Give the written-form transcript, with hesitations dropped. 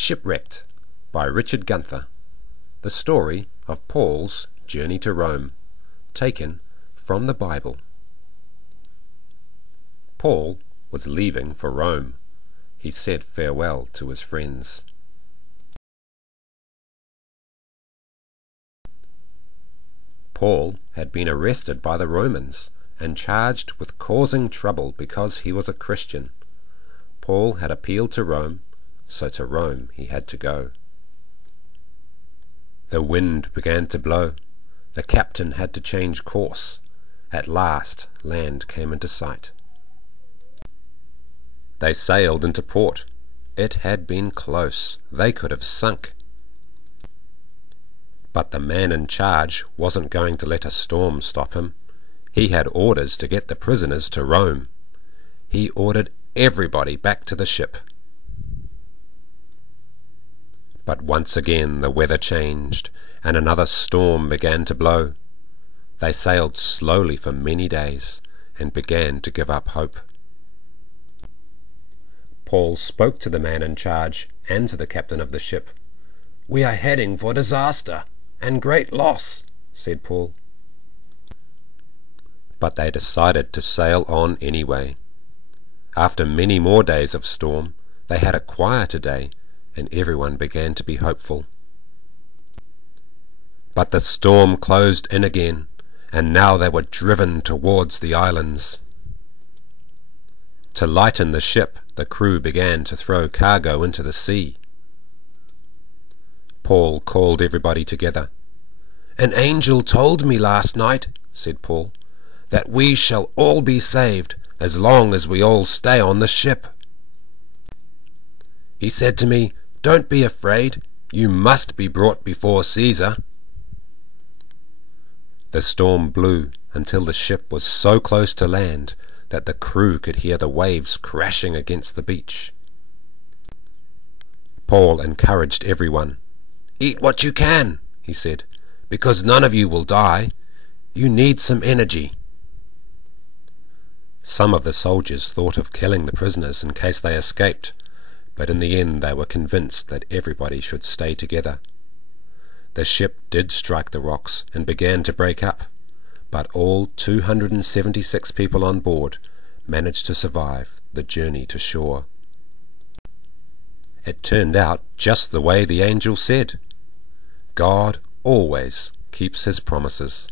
Shipwrecked by Richard Gunther. The story of Paul's journey to Rome, taken from the Bible. Paul was leaving for Rome. He said farewell to his friends. Paul had been arrested by the Romans and charged with causing trouble because he was a Christian. Paul had appealed to Rome, so to Rome he had to go. The wind began to blow. The captain had to change course. At last land came into sight. They sailed into port. It had been close. They could have sunk. But the man in charge wasn't going to let a storm stop him. He had orders to get the prisoners to Rome. He ordered everybody back to the ship. But once again the weather changed, and another storm began to blow. They sailed slowly for many days, and began to give up hope. Paul spoke to the man in charge and to the captain of the ship. "We are heading for disaster and great loss," said Paul. But they decided to sail on anyway. After many more days of storm, they had a quieter day, and everyone began to be hopeful. But the storm closed in again, and now they were driven towards the islands. To lighten the ship, the crew began to throw cargo into the sea. Paul called everybody together. "An angel told me last night," said Paul, "that we shall all be saved as long as we all stay on the ship. He said to me, 'Don't be afraid, you must be brought before Caesar.'" The storm blew until the ship was so close to land that the crew could hear the waves crashing against the beach. Paul encouraged everyone. "Eat what you can," he said, "because none of you will die. You need some energy." Some of the soldiers thought of killing the prisoners in case they escaped, but in the end they were convinced that everybody should stay together. The ship did strike the rocks and began to break up, but all 276 people on board managed to survive the journey to shore. It turned out just the way the angel said. God always keeps his promises.